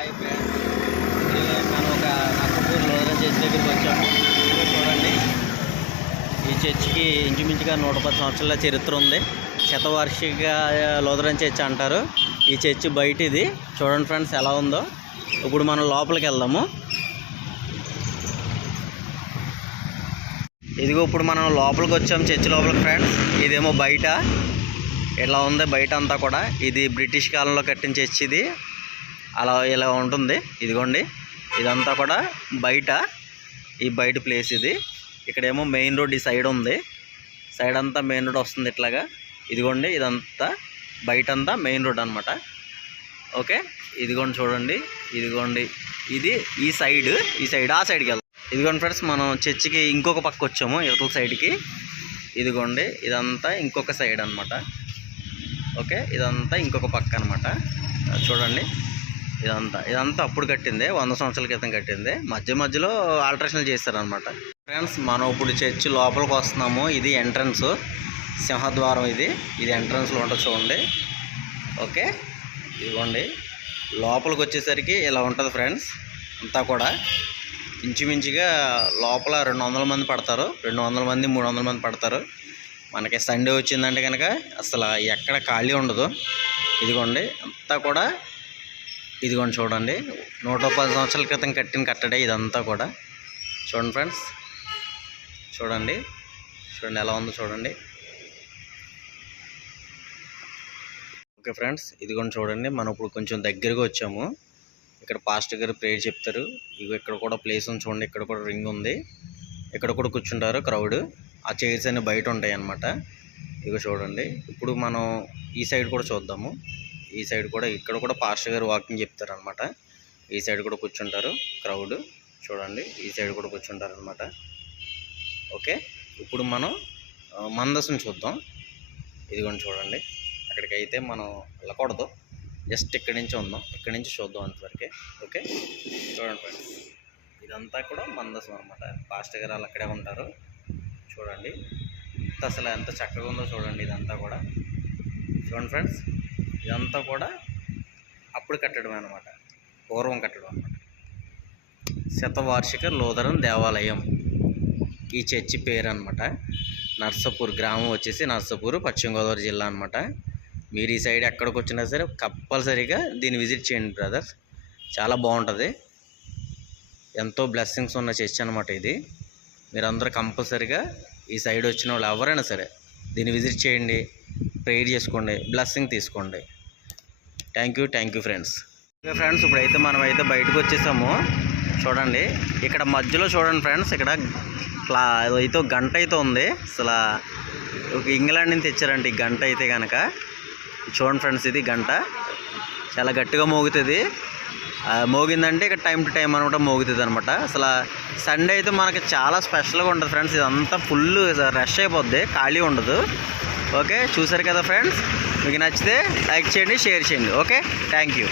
Hi friends, మనం ఒక నక్కపూర్ లోదరం church దగ్గరికి వచ్చాము. చూడండి, ఈ చర్చికి ఇంచుమించుగా 110 సంవత్సరాల చరిత్ర ఉంది. శతవార్షిక లోదరం చర్చ్ అంటారు. ఈ చర్చ్ బయట ఇది చూడండి ఫ్రెండ్స్ ఎలా ఉందో. ఇప్పుడు మనం లోపలికి వెళ్దాము. ఇదిగో ఇప్పుడు మనం లోపలికి వచ్చాము, చర్చ్ లోపలికి ఫ్రెండ్స్. ఇదేమో బయట ఇలా ఉంది, బయట అంతా కూడా. ఇది బ్రిటిష్ కాలంలో కట్టిన చర్చ్. ఇది అలా ఇలా ఉంటుంది. ఇదిగోండి, ఇదంతా కూడా బయట, ఈ బయట ప్లేస్ ఇది. ఇక్కడేమో మెయిన్ రోడ్ ఈ సైడ్ ఉంది, సైడ్ అంతా మెయిన్ రోడ్ వస్తుంది ఇట్లాగా. ఇదిగోండి, ఇదంతా బయట అంతా మెయిన్ రోడ్ అనమాట. ఓకే, ఇదిగోండి చూడండి, ఇదిగోండి ఇది ఈ సైడ్ ఆ సైడ్కి వెళ్తాం. ఇదిగోండి ఫ్రెండ్స్, మనం చర్చికి ఇంకొక పక్క వచ్చాము, యువతల సైడ్కి. ఇదిగోండి, ఇదంతా ఇంకొక సైడ్ అనమాట. ఓకే, ఇదంతా ఇంకొక పక్క అనమాట. చూడండి, ఇదంతా అప్పుడు కట్టిందే, 100 సంవత్సరాల క్రితం కట్టిందే. మధ్యలో ఆల్టరేషన్లు చేస్తారనమాట. ఫ్రెండ్స్, మనం ఇప్పుడు చర్చి లోపలికి వస్తున్నాము. ఇది ఎంట్రన్స్, సింహద్వారం. ఇది ఎంట్రన్స్లో ఉంటుంది చూడండి. ఓకే, ఇదిగోండి, లోపలికి వచ్చేసరికి ఇలా ఉంటుంది ఫ్రెండ్స్. అంతా కూడా ఇంచుమించుగా లోపల 200 మంది పడతారు, 200 మంది 300 మంది పడతారు. మనకి సండే వచ్చిందంటే కనుక అసలు ఎక్కడ ఖాళీ ఉండదు. ఇదిగోండి, అంతా కూడా ఇదిగోండి చూడండి, 110 సంవత్సరాల క్రితం కట్టిన కట్టడే ఇదంతా కూడా. చూడండి ఫ్రెండ్స్, చూడండి ఎలా ఉందో చూడండి. ఓకే ఫ్రెండ్స్, ఇదిగోండి చూడండి, మనం ఇప్పుడు కొంచెం దగ్గరగా వచ్చాము. ఇక్కడ పాస్టర్ గారు ప్రేయర్ చెప్తారు. ఇగో ఇక్కడ కూడా ప్లేస్ ఉంది చూడండి, ఇక్కడ కూడా రింగ్ ఉంది, ఇక్కడ కూడా కూర్చుంటారు క్రౌడ్. ఆ చైర్స్ అన్ని బయట ఉంటాయి అన్నమాట. ఇగో చూడండి, ఇప్పుడు మనం ఈ సైడ్ కూడా చూద్దాము. ఈ సైడ్ కూడా, ఇక్కడ కూడా పాస్టర్ గారు వాకింగ్ చెప్తారు అనమాట. ఈ సైడ్ కూడా కూర్చుంటారు క్రౌడ్. చూడండి, ఈ సైడ్ కూడా కూర్చుంటారు అనమాట. ఓకే, ఇప్పుడు మనం మందసం చూద్దాం. ఇదిగోండి చూడండి, అక్కడికి అయితే మనం వెళ్ళకూడదు, జస్ట్ ఇక్కడి నుంచి ఉందాం, ఇక్కడి నుంచి చూద్దాం అంతవరకే. ఓకే, చూడండి ఫ్రెండ్స్, ఇదంతా కూడా మందసం అనమాట. పాస్టర్ గారు వాళ్ళు అక్కడే ఉంటారు. చూడండి, అసలు ఎంత చక్కగా ఉందో చూడండి. ఇదంతా కూడా చూడండి ఫ్రెండ్స్, ఇదంతా కూడా అప్పుడు కట్టడం అనమాట, పూర్వం కట్టడం అనమాట. శతవార్షిక లోదరం దేవాలయం ఈ చర్చి పేరు అనమాట. నర్సాపూర్ గ్రామం వచ్చేసి నర్సాపూర్, పశ్చిమ గోదావరి జిల్లా అనమాట. మీరు ఈ సైడ్ ఎక్కడికి వచ్చినా సరే కంపల్సరీగా దీన్ని విజిట్ చేయండి బ్రదర్, చాలా బాగుంటుంది. ఎంతో బ్లెస్సింగ్స్ ఉన్న చర్చ్ అనమాట ఇది. మీరందరూ కంపల్సరీగా ఈ సైడ్ వచ్చిన వాళ్ళు ఎవరైనా సరే దీన్ని విజిట్ చేయండి, ప్రేయర్ చేసుకోండి, బ్లెస్సింగ్ తీసుకోండి. Thank you friends. Okay friends, ఇప్పుడైతే మనం అయితే బయటకు వచ్చేసాము. చూడండి, ఇక్కడ మధ్యలో చూడండి ఫ్రెండ్స్, ఇక్కడ అయితే గంట అయితే ఉంది. అసలు ఒక ఇంగ్లాండ్ నుంచి తెచ్చారంటే ఈ గంట అయితే కనుక. చూడండి ఫ్రెండ్స్, ఇది గంట చాలా గట్టిగా మోగుతుంది. మోగిందంటే ఇక్కడ టైం టు టైం అనమాట మోగుతుంది అనమాట. అసలు సండే అయితే మనకి చాలా స్పెషల్గా ఉంటుంది ఫ్రెండ్స్. ఇదంతా ఫుల్ రష్ అయిపోద్ది, ఖాళీ ఉండదు. ఓకే, చూసారు కదా ఫ్రెండ్స్, మీకు నచ్చితే లైక్ చేయండి, షేర్ చేయండి. Okay, thank you.